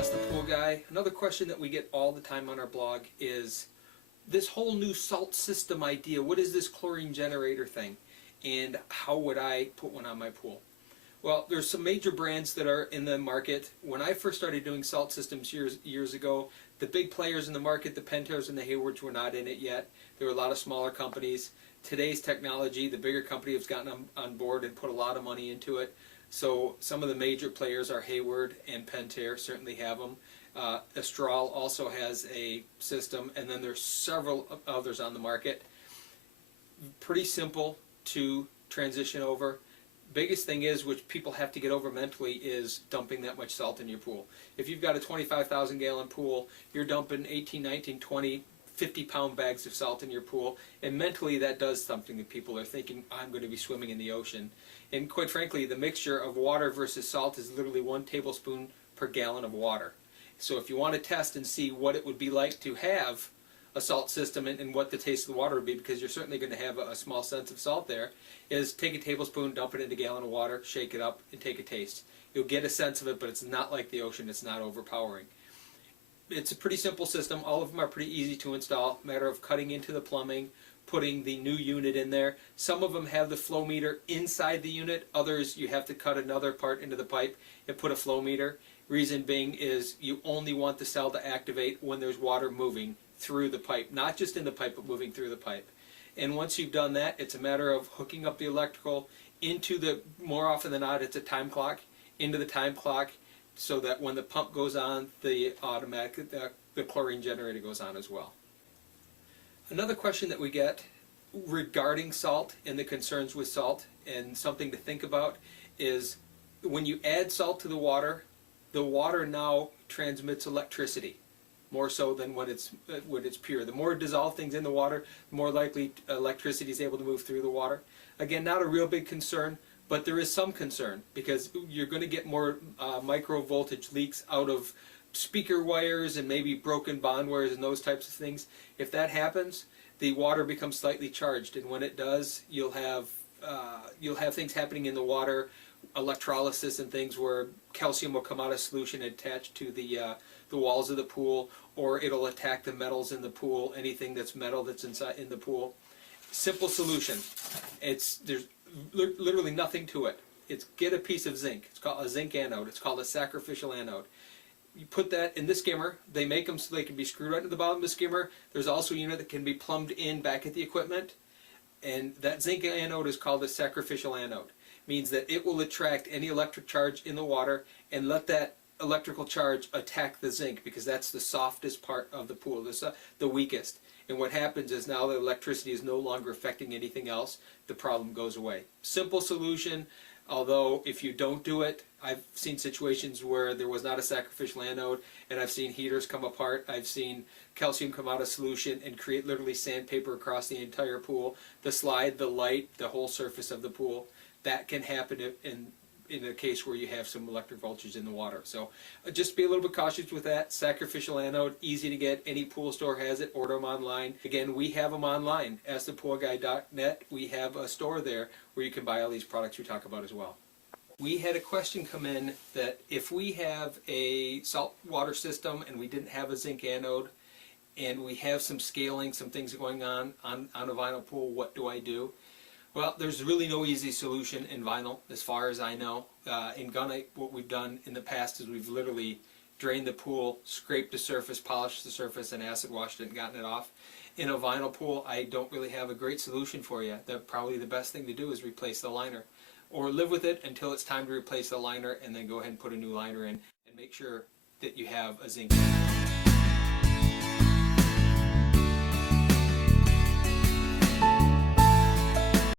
Ask the Pool Guy. Another question that we get all the time on our blog is this whole new salt system idea. What is this chlorine generator thing? And how would I put one on my pool? Well, there's some major brands that are in the market. When I first started doing salt systems years ago, the big players in the market, the Pentair's and the Haywards, were not in it yet. There were a lot of smaller companies. Today's technology, the bigger company has gotten on board and put a lot of money into it. So some of the major players are Hayward and Pentair, certainly have them. Astral also has a system, and then there's several others on the market. Pretty simple to transition over. Biggest thing is, which people have to get over mentally, is dumping that much salt in your pool. If you've got a 25,000 gallon pool, you're dumping 18, 19, 20, 50-pound bags of salt in your pool, and mentally that does something to people. They're thinking, I'm going to be swimming in the ocean. And quite frankly, the mixture of water versus salt is literally 1 tablespoon per gallon of water. So if you want to test and see what it would be like to have a salt system and what the taste of the water would be, because you're certainly going to have a small sense of salt there, is take a tablespoon, dump it in a gallon of water, shake it up, and take a taste. You'll get a sense of it, but it's not like the ocean. It's not overpowering. It's a pretty simple system. All of them are pretty easy to install. Matter of cutting into the plumbing, putting the new unit in there. Some of them have the flow meter inside the unit. Others, you have to cut another part into the pipe and put a flow meter. Reason being is you only want the cell to activate when there's water moving through the pipe. Not just in the pipe, but moving through the pipe. And once you've done that, it's a matter of hooking up the electrical into the, more often than not, it's a time clock, into the time clock, so that when the pump goes on, the chlorine generator goes on as well. Another question that we get regarding salt and the concerns with salt, and something to think about, is when you add salt to the water now transmits electricity, more so than when it's pure. The more dissolved things in the water, the more likely electricity is able to move through the water. Again, not a real big concern, but there is some concern, because you're going to get more micro voltage leaks out of speaker wires and maybe broken bond wires and those types of things. If that happens, the water becomes slightly charged, and when it does, you'll have things happening in the water, electrolysis and things, where calcium will come out of solution attached to the walls of the pool, or it'll attack the metals in the pool, anything that's metal that's inside in the pool. Simple solution. There's literally nothing to it. It's get a piece of zinc. It's called a zinc anode. It's called a sacrificial anode. You put that in the skimmer. They make them so they can be screwed right to the bottom of the skimmer. There's also a unit that can be plumbed in back at the equipment, and that zinc anode is called a sacrificial anode. Means that it will attract any electric charge in the water and let that electrical charge attack the zinc, because that's the softest part of the pool, the weakest. And what happens is, now the electricity is no longer affecting anything else, the problem goes away. Simple solution, although if you don't do it, I've seen situations where there was not a sacrificial anode, and I've seen heaters come apart. I've seen calcium come out of solution and create literally sandpaper across the entire pool, the slide, the light, the whole surface of the pool. That can happen in a case where you have some electric voltage in the water. So just be a little bit cautious with that. Sacrificial anode, easy to get. Any pool store has it. Order them online. Again, we have them online. AskThePoolGuy.net. We have a store there where you can buy all these products we talk about as well. We had a question come in that if we have a saltwater system and we didn't have a zinc anode, and we have some scaling, some things going on a vinyl pool, what do I do? Well, there's really no easy solution in vinyl, as far as I know. In gunite, what we've done in the past is we've literally drained the pool, scraped the surface, polished the surface, and acid washed it and gotten it off. In a vinyl pool, I don't really have a great solution for you. Probably the best thing to do is replace the liner, or live with it until it's time to replace the liner, and then go ahead and put a new liner in, and make sure that you have a zinc.